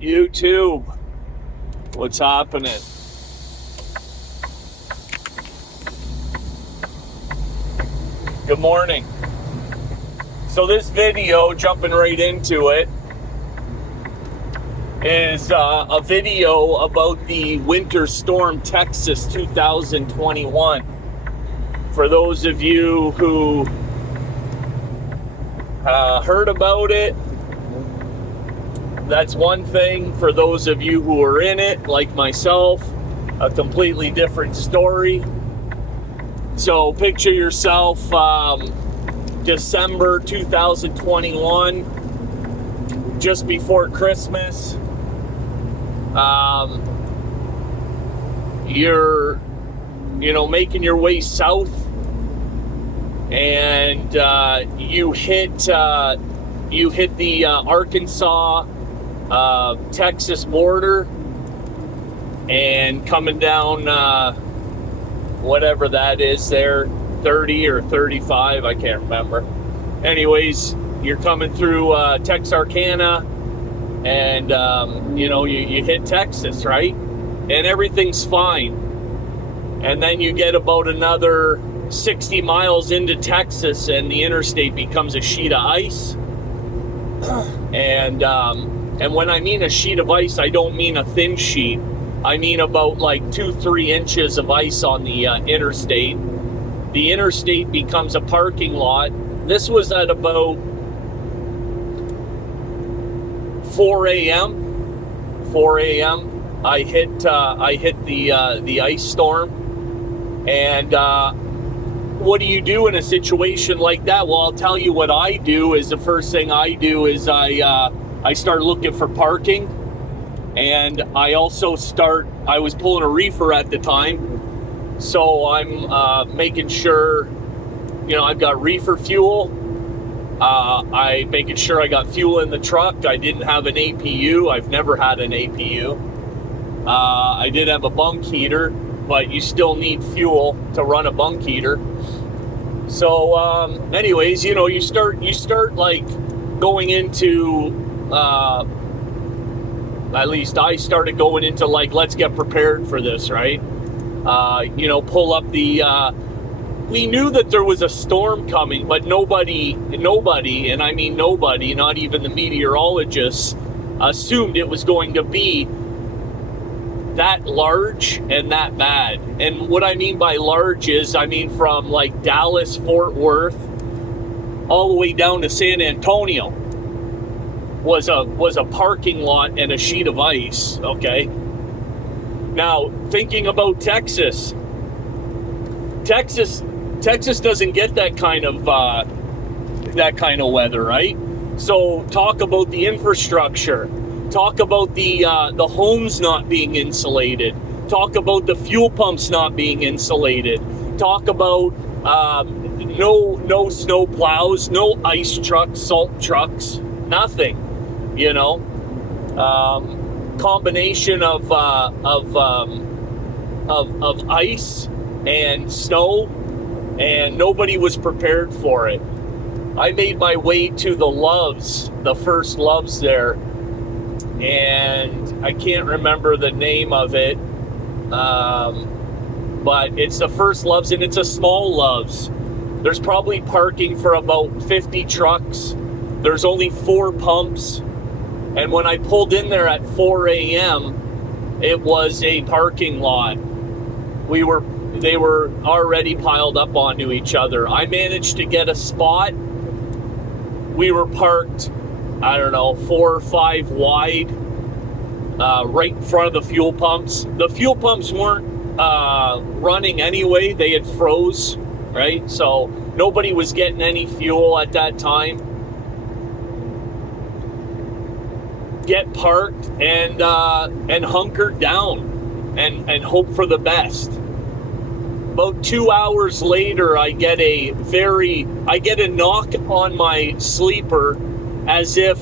YouTube, what's happening? Good morning. So this video, jumping right into it, is a video about the Winter Storm Texas 2021. For those of you who heard about it, that's one thing. For those of you who are in it, like myself, a completely different story. So picture yourself December 2021, just before Christmas. You're making your way south, and you hit the Arkansas Texas border, and coming down whatever that is there, 30 or 35, I can't remember. Anyways, you're coming through Texarkana, and you hit Texas, right? And everything's fine. And then you get about another 60 miles into Texas, and the interstate becomes a sheet of ice. And when I mean a sheet of ice, I don't mean a thin sheet. I mean about like 2-3 inches of ice on the interstate. The interstate becomes a parking lot. This was at about 4 a.m. 4 a.m. I hit the ice storm. And what do you do in a situation like that? Well, I'll tell you what I do. Is the first thing I do is I start looking for parking, and I also I was pulling a reefer at the time, so I'm making sure, I've got reefer fuel. I making sure I got fuel in the truck. I didn't have an APU. I've never had an APU. I did have a bunk heater, but you still need fuel to run a bunk heater. So, anyways, you start like going into, at least I started going into like, let's get prepared for this, right? Pull up we knew that there was a storm coming, but nobody, and I mean nobody, not even the meteorologists, assumed it was going to be that large and that bad. And what I mean by large is, I mean from like Dallas, Fort Worth, all the way down to San Antonio was a parking lot and a sheet of ice. Okay. Now, thinking about Texas doesn't get that kind of weather, right? So talk about the infrastructure. Talk about the homes not being insulated. Talk about the fuel pumps not being insulated. Talk about no snow plows, no ice trucks, salt trucks, nothing. Combination of ice and snow, and nobody was prepared for it. I made my way to the first Loves there, and I can't remember the name of it, but it's the first Loves, and it's a small Loves. There's probably parking for about 50 trucks. There's only 4 pumps, and when I pulled in there at 4 a.m., it was a parking lot. They were already piled up onto each other. I managed to get a spot. We were parked, 4 or 5 wide, right in front of the fuel pumps. The fuel pumps weren't running anyway. They had froze, right? So nobody was getting any fuel at that time. Get parked and hunkered down and hope for the best. About 2 hours later, I get a knock on my sleeper, as if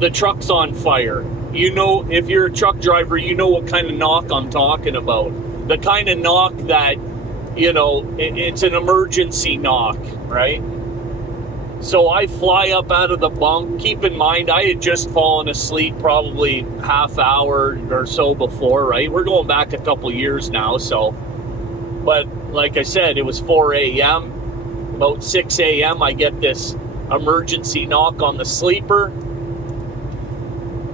the truck's on fire. If you're a truck driver, you know what kind of knock I'm talking about. The kind of knock that, it's an emergency knock, right? So I fly up out of the bunk. Keep in mind, I had just fallen asleep probably half hour or so before, right? We're going back a couple years now, so. But like I said, it was 4 a.m. About 6 a.m., I get this emergency knock on the sleeper.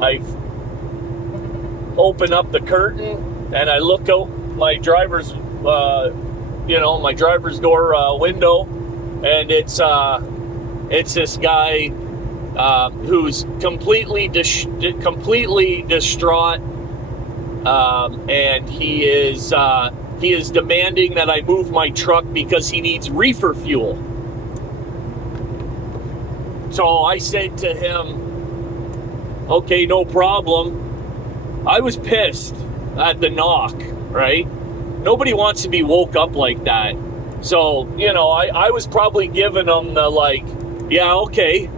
I open up the curtain and I look out my driver's, my driver's door window, and it's this guy who's completely distraught, and he is demanding that I move my truck because he needs reefer fuel. So I said to him, okay, no problem. I was pissed at the knock, right? Nobody wants to be woke up like that. So, I was probably giving him the yeah, okay,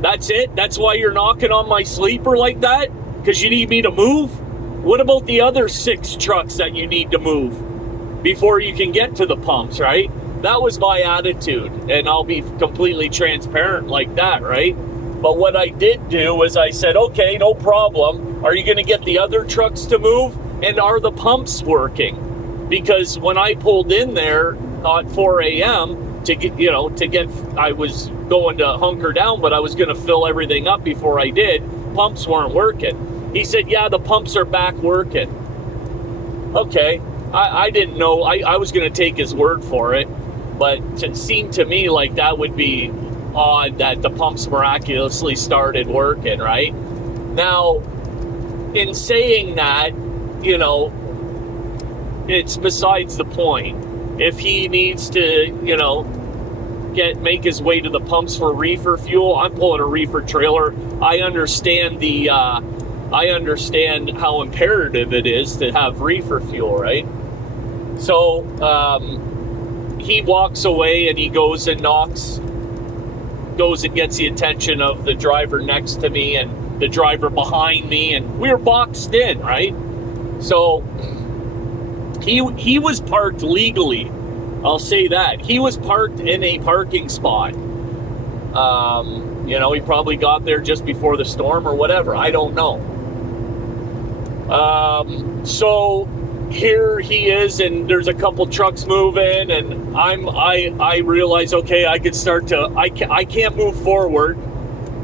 that's it? That's why you're knocking on my sleeper like that? Because you need me to move? What about the other 6 trucks that you need to move before you can get to the pumps, right? That was my attitude, and I'll be completely transparent like that, right? But what I did do was I said, okay, no problem. Are you going to get the other trucks to move? And are the pumps working? Because when I pulled in there at 4 a.m. I was going to hunker down, but I was going to fill everything up before I did. Pumps weren't working. He said, yeah, the pumps are back working. Okay. I didn't know. I was going to take his word for it, but it seemed to me like that would be odd that the pumps miraculously started working, right? Now, in saying that, it's besides the point. If he needs to, make his way to the pumps for reefer fuel, I'm pulling a reefer trailer. I understand how imperative it is to have reefer fuel, right? So he walks away and he goes and gets the attention of the driver next to me and the driver behind me, and we're boxed in, right? So he was parked legally. I'll say that. He was parked in a parking spot. He probably got there just before the storm or whatever. I don't know. So here he is, and there's a couple trucks moving, and I realize, okay, I could start to, I can't move forward.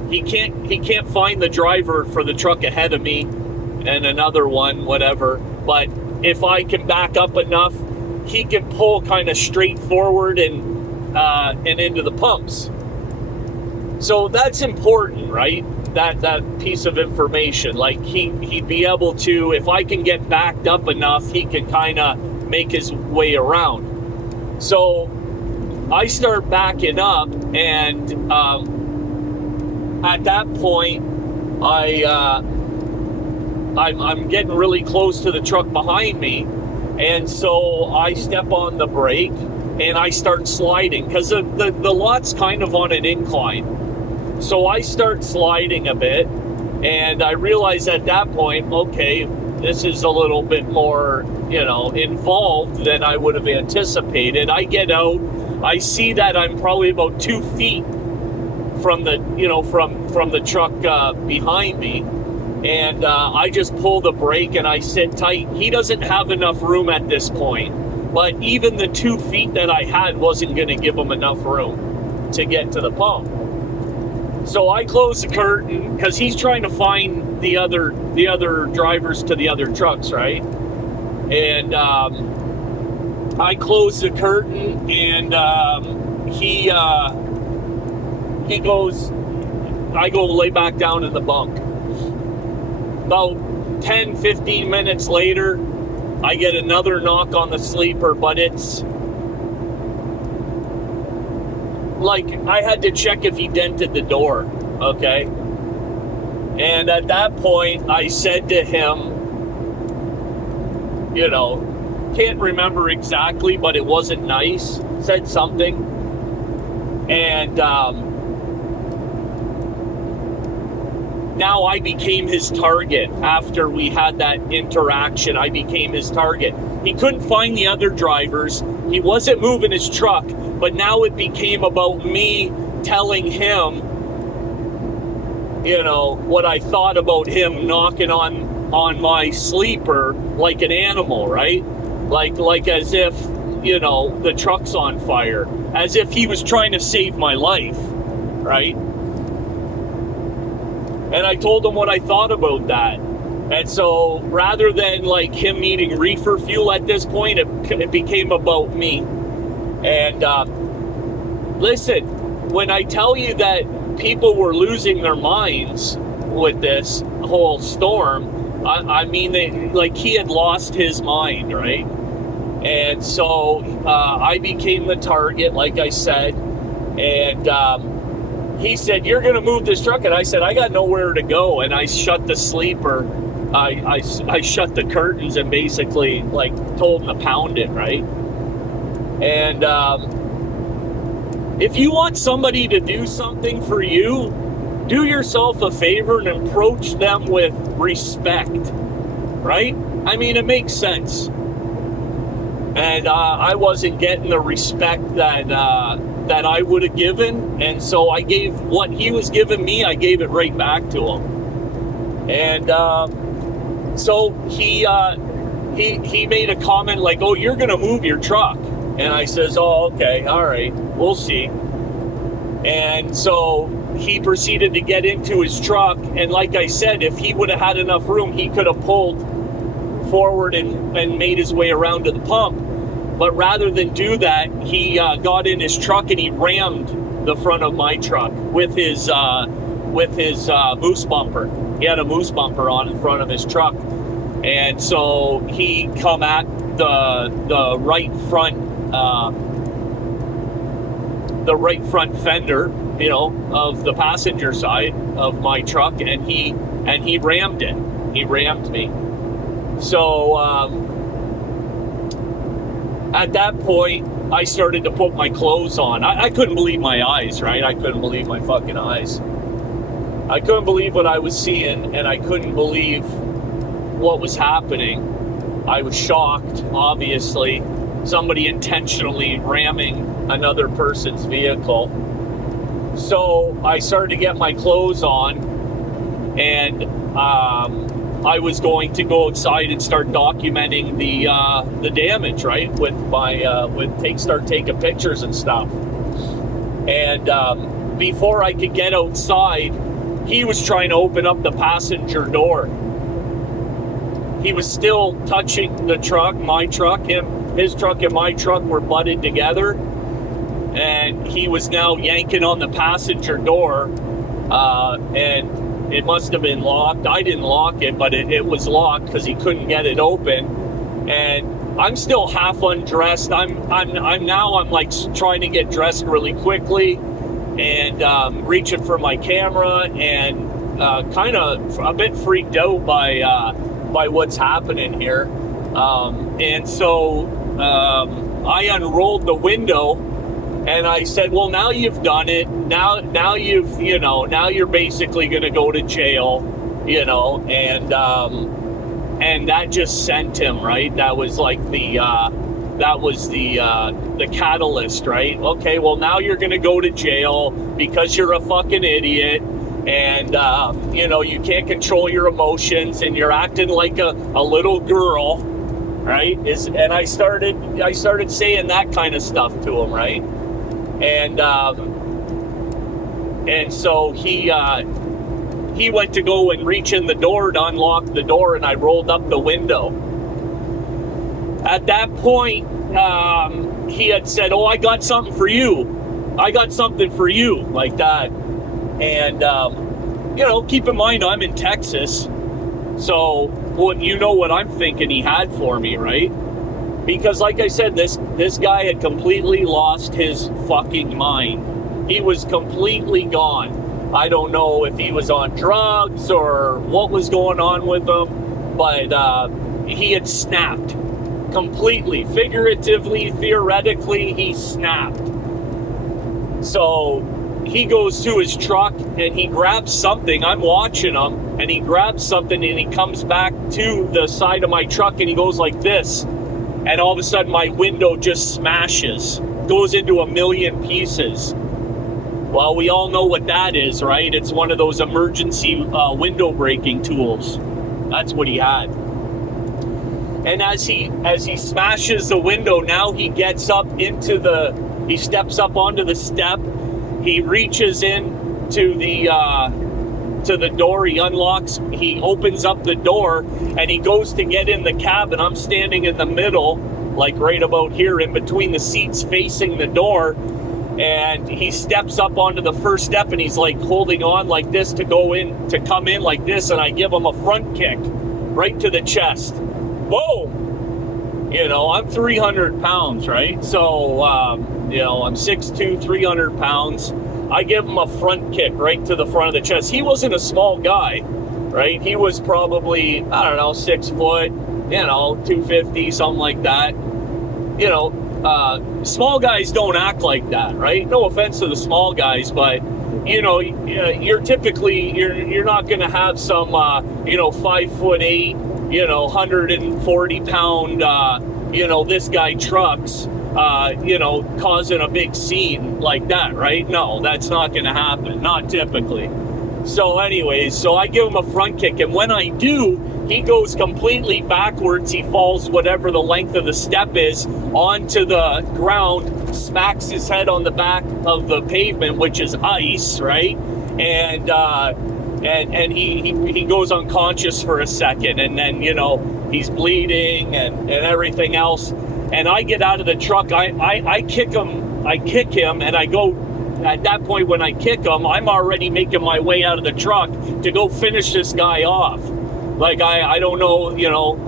He can't find the driver for the truck ahead of me and another one, whatever. But if I can back up enough, he can pull kind of straight forward and into the pumps. So that's important, right? That piece of information. Like he'd be able to, if I can get backed up enough, he can kind of make his way around. So I start backing up, and at that point, I'm getting really close to the truck behind me, and so I step on the brake and I start sliding because the lot's kind of on an incline. So I start sliding a bit, and I realize at that point, okay, this is a little bit more, involved than I would have anticipated. I get out, I see that I'm probably about 2 feet from the, from the truck behind me, and I just pull the brake and I sit tight. He doesn't have enough room at this point, but even the 2 feet that I had wasn't going to give him enough room to get to the pump. So I close the curtain because he's trying to find the other drivers to the other trucks, right? And I close the curtain, and he goes. I go lay back down in the bunk. About 10-15 minutes later, I get another knock on the sleeper, but it's like I had to check if he dented the door, okay? And at that point, I said to him, can't remember exactly, but it wasn't nice, said something. And now I became his target. After we had that interaction, I became his target. He couldn't find the other drivers. He wasn't moving his truck, but now it became about me telling him, you know, what I thought about him knocking on my sleeper like an animal, right? Like as if, you know, the truck's on fire, as if he was trying to save my life, right? And I told him what I thought about that. And so rather than like him needing reefer fuel at this point, it became about me. And listen, when I tell you that people were losing their minds with this whole storm, I mean, he had lost his mind, right? And so I became the target, like I said. And he said, "You're going to move this truck." And I said, "I got nowhere to go." And I shut the sleeper. I shut the curtains and basically like told him to pound it, right? And if you want somebody to do something for you, do yourself a favor and approach them with respect, right? I mean, it makes sense. And I wasn't getting the respect that I would have given, and so I gave what he was giving me. I gave it right back to him. And so he made a comment like, "Oh, you're gonna move your truck," and I says, "Oh, okay, all right, we'll see." And so he proceeded to get into his truck, and like I said, if he would have had enough room, he could have pulled forward and made his way around to the pump. But rather than do that, he got in his truck and he rammed the front of my truck with his moose bumper. He had a moose bumper on in front of his truck, and so he come at the right front fender, you know, of the passenger side of my truck, and he rammed it. He rammed me. So at that point, I started to put my clothes on. I couldn't believe my eyes, right? I couldn't believe my fucking eyes. I couldn't believe what I was seeing, and I couldn't believe what was happening. I was shocked, obviously. Somebody intentionally ramming another person's vehicle. So I started to get my clothes on, and I was going to go outside and start documenting the damage, right? With my start taking pictures and stuff. And before I could get outside, he was trying to open up the passenger door. He was still touching the truck, my truck. His truck and my truck were butted together, and he was now yanking on the passenger door, and it must have been locked. I didn't lock it, but it was locked because he couldn't get it open. And I'm still half undressed. I'm like trying to get dressed really quickly, and reaching for my camera, and kind of a bit freaked out by what's happening here. And so I unrolled the window, and I said, "Well, now you've done it. Now you're basically going to go to jail, you know." And that just sent him, right. That was like the catalyst, right? Okay, well, now you're going to go to jail because you're a fucking idiot, and you can't control your emotions, and you're acting like a little girl, right? And I started saying that kind of stuff to him, right? And so he went to go and reach in the door to unlock the door, and I rolled up the window. At that point, he had said, "Oh, I got something for you. I got something for you," like that. And, keep in mind, I'm in Texas. So, what I'm thinking he had for me, right? Because like I said, this guy had completely lost his fucking mind. He was completely gone. I don't know if he was on drugs or what was going on with him, but he had snapped completely. Figuratively, theoretically, he snapped. So he goes to his truck and he grabs something. I'm watching him, and he grabs something, and he comes back to the side of my truck, and he goes like this. And all of a sudden my window just smashes, goes into a million pieces. Well, we all know what that is, right? It's one of those emergency window breaking tools. That's what he had. And as he smashes the window, now he gets up he steps up onto the step. He reaches in to the door. He unlocks, he opens up the door, and he goes to get in the cabin. I'm standing in the middle, like right about here, in between the seats facing the door. And he steps up onto the first step, and he's like holding on like this to come in like this. And I give him a front kick right to the chest. Whoa! You know, I'm 300 pounds, right? So, I'm 6'2", 300 pounds. I give him a front kick right to the front of the chest. He wasn't a small guy, right? He was probably, 6 foot, 250, something like that. Small guys don't act like that, right? No offense to the small guys, but you're not going to have some 5'8", 140 pound this guy Trucks causing a big scene like that, right? No, that's not going to happen, not typically. So anyways, I give him a front kick, and when I do, he goes completely backwards. He falls whatever the length of the step is onto the ground, smacks his head on the back of the pavement, which is ice, right? And he goes unconscious for a second, and then he's bleeding and everything else. And I get out of the truck. I kick him, and I go. At that point, when I kick him, I'm already making my way out of the truck to go finish this guy off. Like I don't know,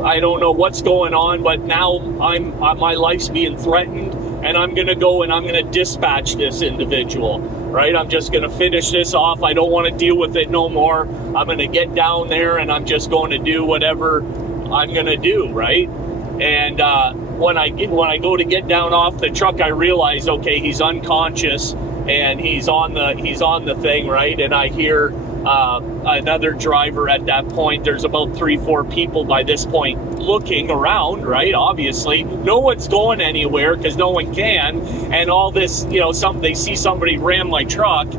I don't know what's going on, but now my life's being threatened, and I'm gonna go and I'm gonna dispatch this individual. Right? I'm just gonna finish this off. I don't want to deal with it no more. I'm gonna get down there, and I'm just going to do whatever I'm gonna do. Right? And when I go to get down off the truck, I realize, okay, he's unconscious. And he's on the thing, right? And I hear another driver at that point. There's about 3-4 people by this point looking around, right? Obviously, no one's going anywhere because no one can. And all this, they see somebody ram my truck,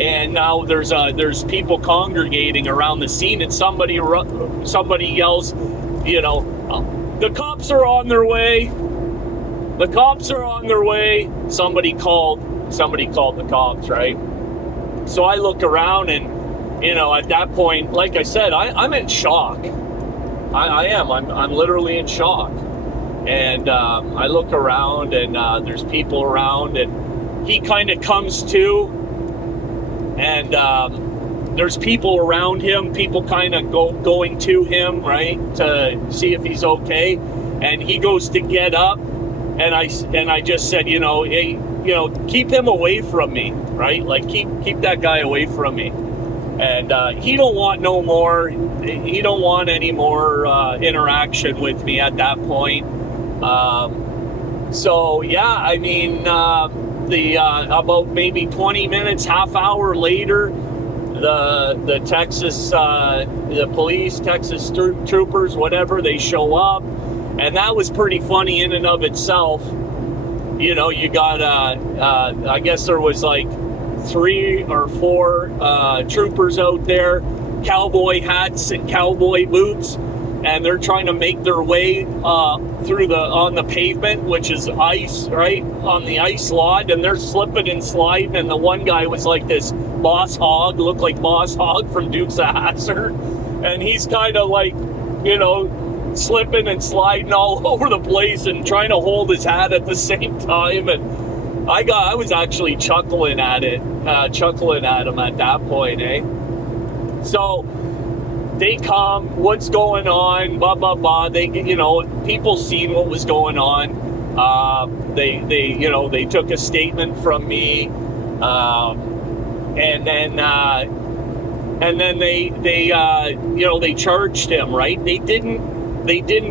and now there's people congregating around the scene, and somebody yells, the cops are on their way. The cops are on their way. Somebody called the cops, right? So I look around, and at that point, like I said, I'm in shock. I am. I'm literally in shock. And I look around, and there's people around, and he kind of comes to, and there's people around him. People kind of going to him, right, to see if he's okay. And he goes to get up, and I just said, hey, keep him away from me, right? Like keep that guy away from me. And he don't want no more. He don't want any more interaction with me at that point. So yeah, I mean, about maybe 20 minutes, half hour later, the Texas, the police, Texas troopers, whatever, they show up, and that was pretty funny in and of itself. You got, I guess there was like 3 or 4 troopers out there, cowboy hats and cowboy boots, and they're trying to make their way on the pavement, which is ice, right, on the ice lot, and they're slipping and sliding, and the one guy was like this Boss Hogg, looked like Boss Hogg from Dukes of Hazzard, and he's kind of like, slipping and sliding all over the place and trying to hold his hat at the same time. And I was actually chuckling at him at that point, eh? So they come, what's going on, blah blah blah. They, people seen what was going on. They took a statement from me, and then they charged him, right? They didn't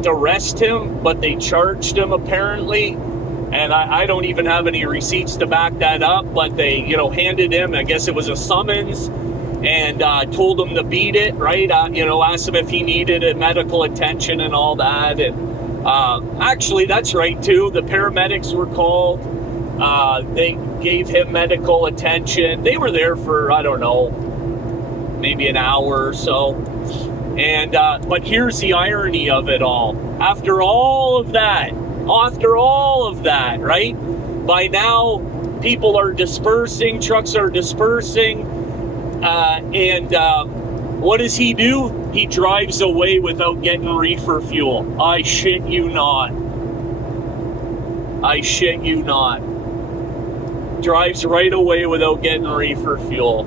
arrest him, but they charged him apparently. And I don't even have any receipts to back that up, but they, handed him, I guess it was a summons, and told him to beat it, right? Asked him if he needed medical attention and all that. And actually, that's right too. The paramedics were called. They gave him medical attention. They were there for, I don't know, maybe an hour or so. And but here's the irony of it all. After all of that, right? By now, people are dispersing, trucks are dispersing, and what does he do? He drives away without getting reefer fuel. I shit you not. Drives right away without getting reefer fuel.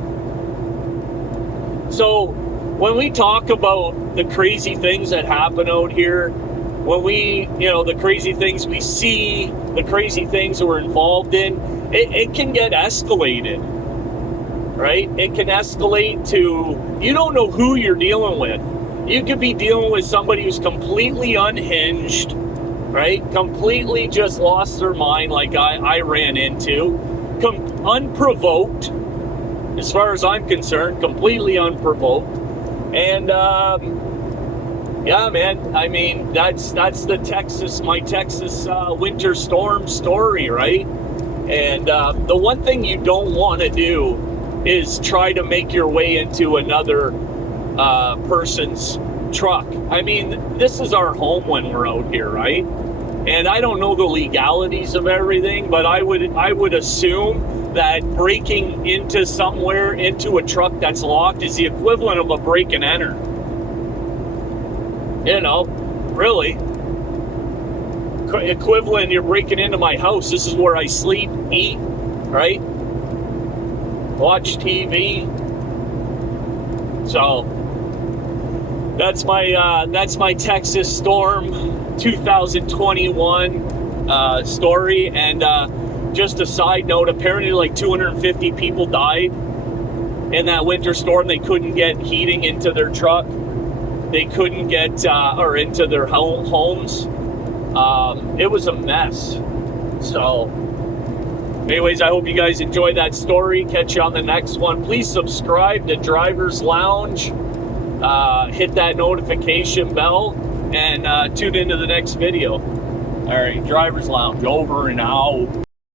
So when we talk about the crazy things that happen out here, when we, the crazy things we see, the crazy things we're involved in, it can get escalated, right? It can escalate to, you don't know who you're dealing with. You could be dealing with somebody who's completely unhinged, right? Completely just lost their mind, like I ran into. Unprovoked, as far as I'm concerned, completely unprovoked. And yeah, man, I mean, that's my Texas winter storm story, right? And the one thing you don't want to do is try to make your way into another person's truck. I mean, this is our home when we're out here, right? And I don't know the legalities of everything, but I would assume that breaking into a truck that's locked is the equivalent of a break and enter. Really. Equivalent, you're breaking into my house. This is where I sleep, eat, right? Watch TV. So that's my Texas Storm 2021 story. And just a side note, apparently like 250 people died in that winter storm. They couldn't get heating into their truck. They couldn't get or into their homes. It was a mess. So anyways, I hope you guys enjoyed that story. Catch you on the next one. Please subscribe to Driver's Lounge. Hit that notification bell and tune into the next video. All right, Driver's Lounge over and out.